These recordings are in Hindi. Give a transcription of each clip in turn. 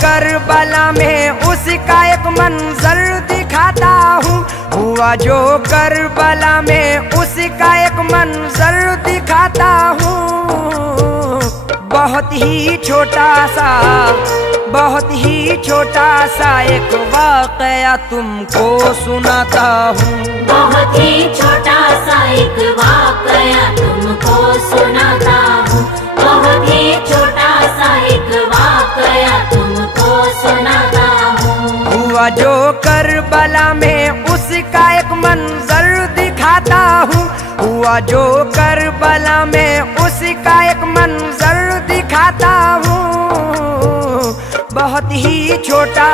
करबला में उसका एक मंजर दिखाता हूँ। हुआ जो करबला में उसका एक मंजर दिखाता हूँ। बहुत ही छोटा सा एक वाकया तुमको सुनाता हूँ। बहुत ही छोटा सा एक वाकया तुमको सुनाता हूँ। बहुत ही छोटा सा एक वाकया तुमको सुनाता हूँ। हुआ जो करबला में उसका एक मंजर दिखाता हूँ। हुआ जो करबला में उसका एक मंजर दिखाता हूँ। बहुत ही छोटा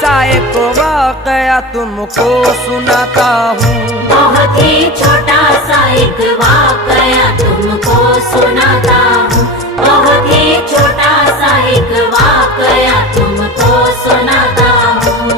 सा एक वाकया तुमको सुनाता हूँ। बहुत ही छोटा सा एक वाकया तुमको सुनाता हूँ। बहुत ही छोटा सा एक वाकया तुमको सुनाता हूँ।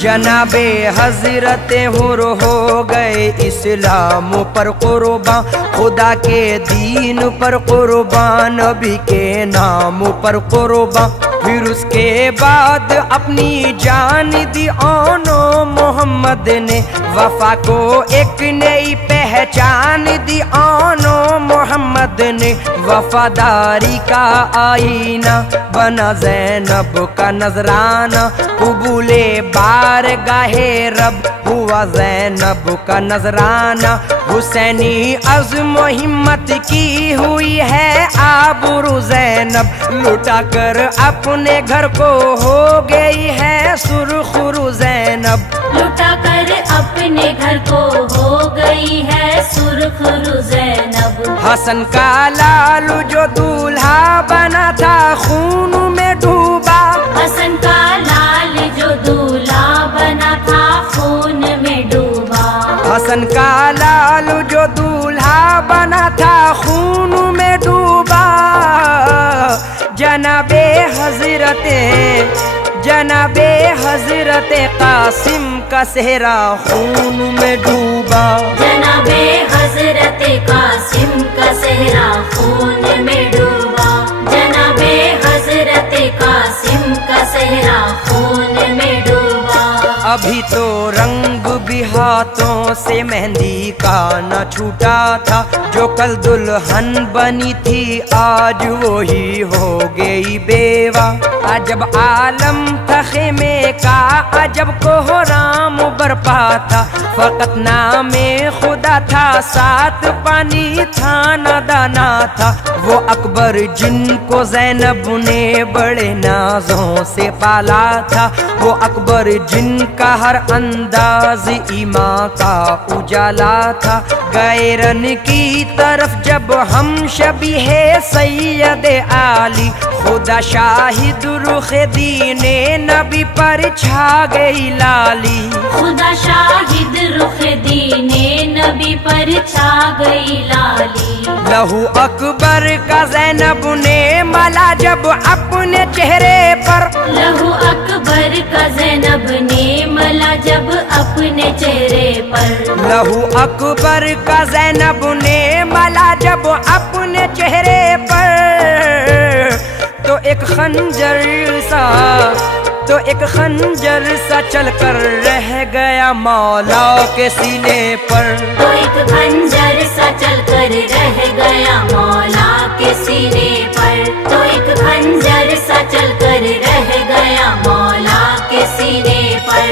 जनाबे हजरत हुर हो गए इस्लाम पर कुर्बान, खुदा के दीन पर कुर्बान, नबी के नाम पर कुर्बान। फिर उसके बाद अपनी जान दी आनो मोहम्मद ने, वफा को एक नई पहचान दी आनो मोहम्मद ने। वफादारी का आईना बना ज़ैनब का नजराना, कबूले बारगाहे रब हुआ ज़ैनब का नजराना। हुसैनी अज़्म हिम्मत की हुई है आबरू ज़ैनब, लुटा कर अपने घर को हो गई है सुरखरू ज़ैनब। लुटा कर अपने घर को हो गई है सुरखरू ज़ैनब। हसन का लालू जो दूल्हा बना था खून में डूबा। हसन का लाल जो दूल्हा बना था खून में डूबा। हसन का लालू जो दूल्हा बना था खून में डूबा। जनाबे हजरत कासिम का सेहरा खून में डूबा। जनाबे हजरत कासिम का सेहरा खून में डूबा। जनाबे हजरत कासिम का सेहरा खून में डूबा। अभी तो रंग भी हाथों से मेहंदी का न छूटा था, जो कल दुल्हन बनी थी आज वो ही हो गई बेवा। अजब आलम था खेमे का, अजब कोहराम बरपा था, फकत नामे खुदा था, साथ पानी था न दाना था। वो अकबर जिनको ज़ैनब ने बड़े नाजों से पाला था, वो अकबर जिनका हर अंदाज ईमान का उजाला था। गैरन की तरफ जब हम शबीहे सैयद आली, खुदा शाहिद रुख दीने नबी पर छा गई लाली। खुदा शाहिद रुख दीने नबी पर छा गई लाली। लहू अकबर का ज़ैनब ने मला जब अपने चेहरे पर। लहू अकबर का ज़ैनब ने मला जब अपने चेहरे पर। लहू अकबर का ज़ैनब ने मला जब अपने चेहरे पर। तो एक खंजर सा चलकर रह गया मौला के सीने पर। तो एक खंजर सा चलकर रह गया मौला के सीने पर। तो एक खंजर सा चलकर रह गया मौला के सीने पर।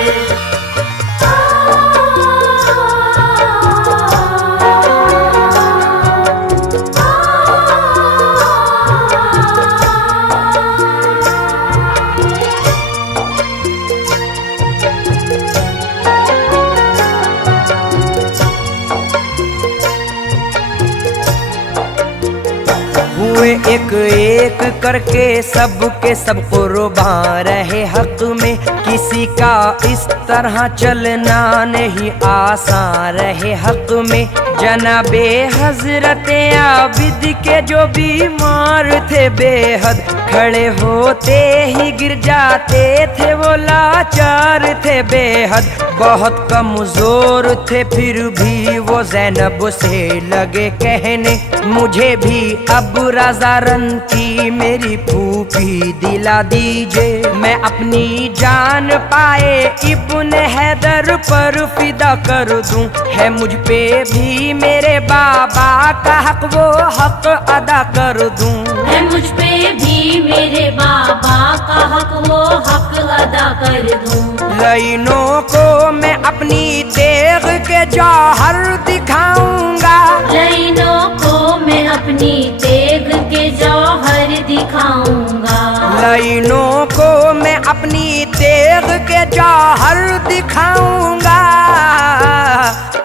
हुए एक एक करके सब के सब कुर्बान रहे हक में, कि किसी का इस तरह चलना नहीं आसान रहे हक में। जनाबे हजरत आबिद के जो बीमार थे बेहद, खड़े होते ही गिर जाते थे वो लाचार थे बेहद। बहुत कमजोर थे फिर भी वो ज़ैनब से लगे कहने, मुझे भी अब रज़ा रन की मेरी फूफी दिला दीजिए। मैं अपनी जान पाए इब्ने हैदर पर फिदा कर दूं, है मुझ पे भी मेरे बाबा का हक वो हक अदा कर दूं। है मुझ पे भी मेरे बाबा का हक वो हक अदा कर दूं। लाइनों को मैं अपनी तेग के जौहर दिखाऊंगा, लाइनों को मैं अपनी तेग के जौहर दिखाऊंगा। लाइनों को मैं अपनी तेग के जौहर दिखाऊंगा।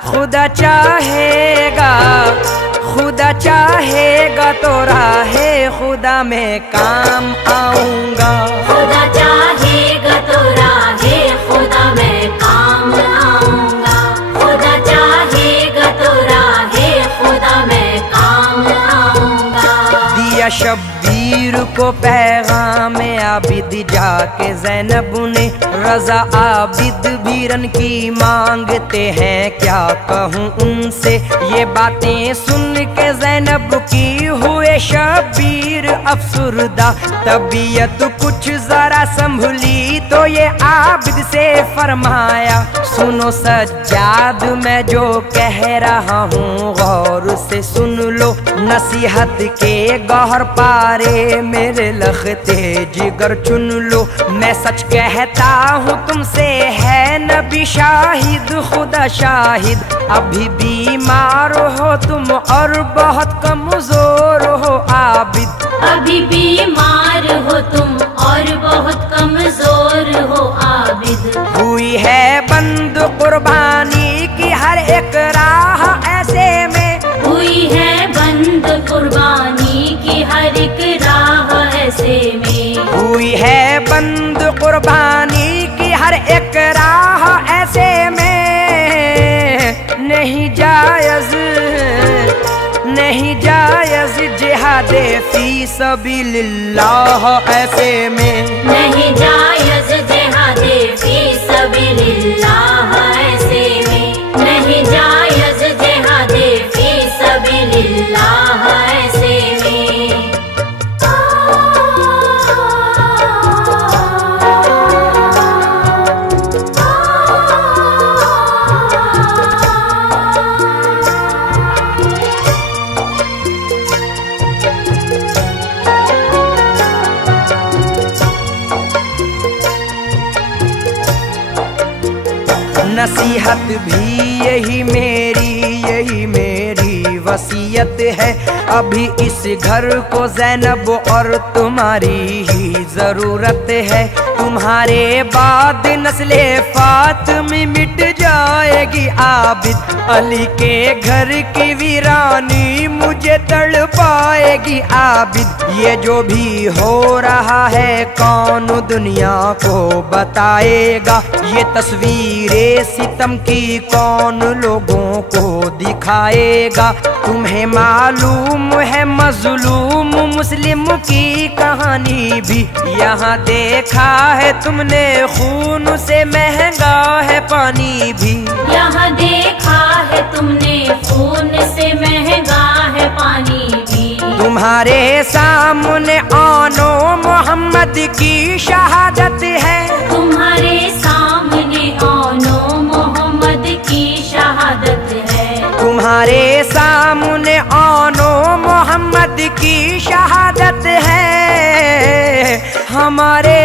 खुदा चाहेगा, खुदा चाहेगा तो राहे खुदा में काम आऊंगा। खुदा चाहेगा तो राहे खुदा में काम आऊंगा। खुदा चाहेगा तो राहे खुदा में काम आऊंगा। दिया शब्बीर को पैगाम आबिद जाके ज़ैनब ने, रज़ा आबिद भी रन की मांगते हैं क्या कहूँ उनसे। ये बातें सुन के ज़ैनब की हुए शब्बीर अफसुरदा, तबीयत कुछ जरा संभली तो ये आबिद से फरमाया, सुनो सज्जाद मैं जो कह रहा हूँ गौर से सुन लो। नसीहत के गौहर पारे मेरे लखते जिगर चुन लो। मैं सच कहता हूँ तुमसे है नबी शाहिद, खुदा शाहिद अभी बीमार हो तुम और बहुत कमजोर हो आबिद। अभी बीमार हो तुम और बहुत कमजोर हो आबिद। हुई है बंद कुर्बानी की हर एक राह ऐसे में, हुई है बंद कुर्बानी की हर एक राह ऐसे में। हुई है बंद कुर्बानी की हर एक राह ऐसे में। नहीं जायज़, नहीं जायज़ जिहादे फी सबीलिल्लाह ऐसे में। नहीं जायज़ जिहादे फी सबीलिल्लाह ऐसे में। नहीं जायज़ जिहादे फी सबीलिल्लाह ऐसे में। नसीहत भी यही मेरी वसीयत है। अभी इस घर को ज़ैनब और तुम्हारी ही ज़रूरत है। तुम्हारे बाद नस्ले फातिमी मिट जाएगी आबिद। अली के घर की वीरानी मुझे तड़पाएगी आबिद। ये जो भी हो रहा है कौन दुनिया को बताएगा। ये तस्वीरें सितम की कौन लोगों को दिखाएगा। तुम्हें मालूम है मजलूम मुस्लिम की कहानी भी। यहाँ देखा है तुमने खून से महंगा है पानी भी। यहाँ देखा है तुमने खून से महंगा है पानी भी। तुम्हारे सामने आनो मोहम्मद की शहादत है। तुम्हारे सामने आनो मोहम्मद की शहादत है। तुम्हारे सामने आनो मोहम्मद की शहादत है। हमारे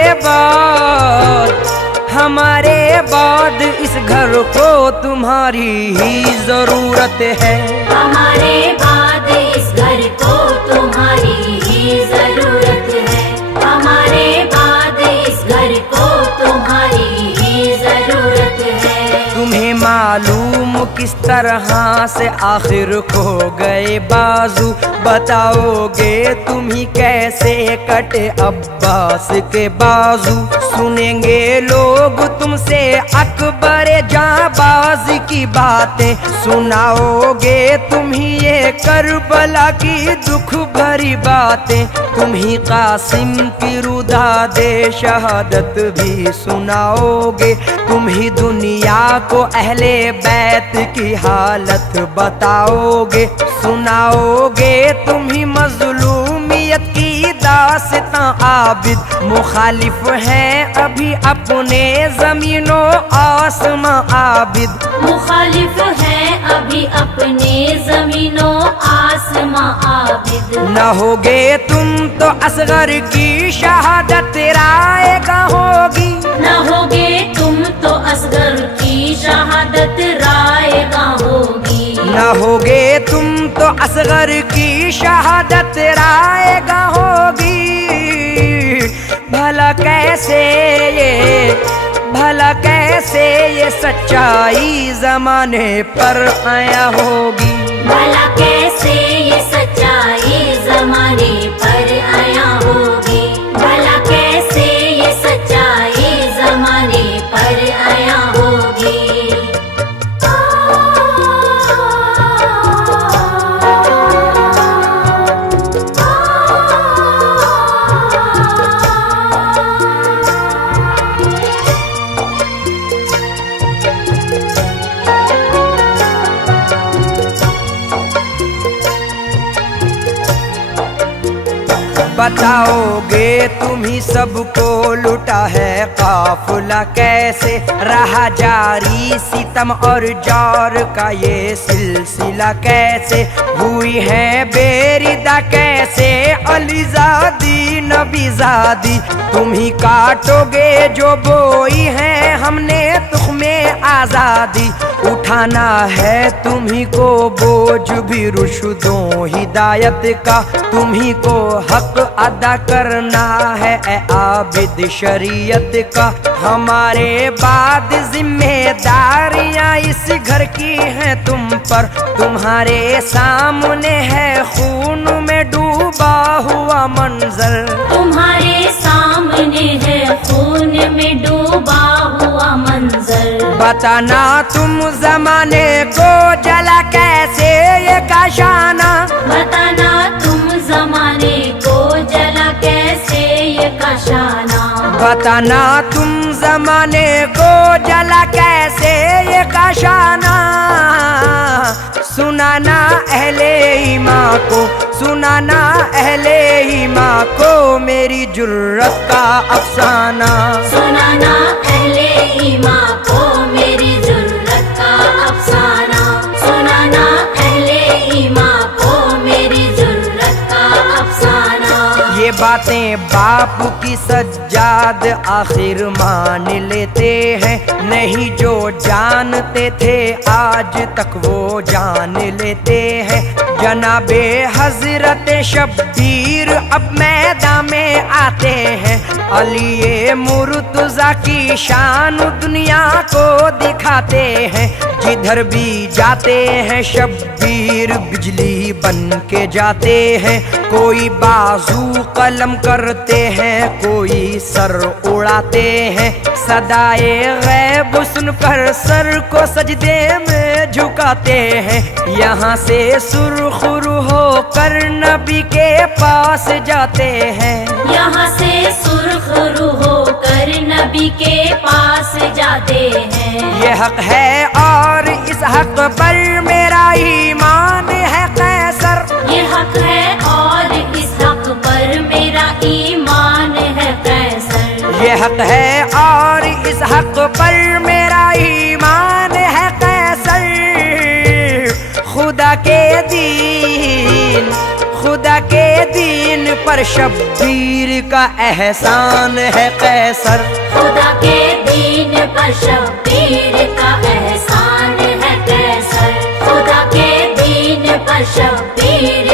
बाद इस घर को तुम्हारी ही जरूरत है। हमारे बाद इस घर को तुम्हारी ही जरूरत है। हमारे बाद इस घर को तुम्हारी ही जरूरत है। तुम्हें मालूम किस तरह तरह से आखिर खो गए बाजू, बताओगे तुम ही कैसे कटे अब्बास के बाजू। सुनेंगे लोग तुमसे अकबर जाबाज की बातें, सुनाओगे तुम ही ये करबला की दुख भरी बातें। तुम ही कासिम की रुदा दे शहादत भी सुनाओगे, तुम ही दुनिया को अहले बैत की हालत बताओगे। सुनाओगे तुम ही मजलूमियत की दास्तां आबिद, मुखालिफ हैं अभी अपने जमीनों आसमां आबिद। मुखालिफ हैं अभी अपने जमीनों आसमां आबिद। न होगे तुम तो असगर की शहादत रायगा होगी, न होगे तुम तो असगर की शहादत रायगा होगी। न होगे तुम तो असगर की शहादत रायगा होगी। भला कैसे ये सच्चाई जमाने पर आया होगी। भला कैसे ये सच्चाई जमाने पर आया होगी। भला कैसे ये सच्चाई जमाने पर आया होगी। बताओगे तुम ही सबको लुटा है काफिला कैसे, रहा जारी सितम और जार का ये सिलसिला कैसे। हुई है बेरिदा कैसे अलीजादी नबीजादी, तुम ही काटोगे जो बोई है हमने तुख्मे आजादी। उठाना है तुम ही को बोझ भी रुशदों हिदायत का, तुम ही को हक अदा करना है ए आबिद शरीयत का। हमारे बाद जिम्मेदारियां इस घर की हैं तुम पर, तुम्हारे सामने है खून में डूबा हुआ मंजर। तुम्हारे सामने है खून में डूबा हुआ मंजर। बताना तुम जमाने को जला कैसे ये काशाना, बताना तुम जमाने को जला कैसे ये काशाना। बताना तुम जमाने को जला कैसे ये काशाना। सुनाना अहले ईमान को, सुनाना अहले ईमान को मेरी जुर्रत का अफसाना। सुनाना अहले ईमान को मेरी जुर्रत का अफसाना। सुनाना अहले ईमान को मेरी जुर्रत का अफसाना। ये बातें बाप की सज्जाद आखिर मान लेते हैं, नहीं जो जानते थे आज तक वो जान लेते हैं। जनाबे हजरत शब्बीर अब मैदान में आते हैं, अली मुर्तजा की शान दुनिया को दिखाते हैं। जिधर भी जाते हैं शब्बीर बिजली बन के जाते हैं, कोई बाजू कलम करते हैं कोई सर उड़ाते हैं। सदाए गैब सुनकर सर को सजदे में झुकाते हैं, यहाँ से सुरखुरु होकर नबी के पास जाते हैं। यहाँ से सुरखुरु होकर नबी के पास जाते हैं। ये हक है और इस हक पर मेरा ईमान है कैसर। ये हक है और इस हक पर मेरा ईमान है कैसर। ये हक है और इस हक पर मेरा ईमान है कैसर। खुदा के दीन, खुदा के दीन पर शब्बीर का एहसान है कैसर। खुदा के दीन पर शब्बीर का एहसान है कैसर। खुदा के दीन पर शब्बीर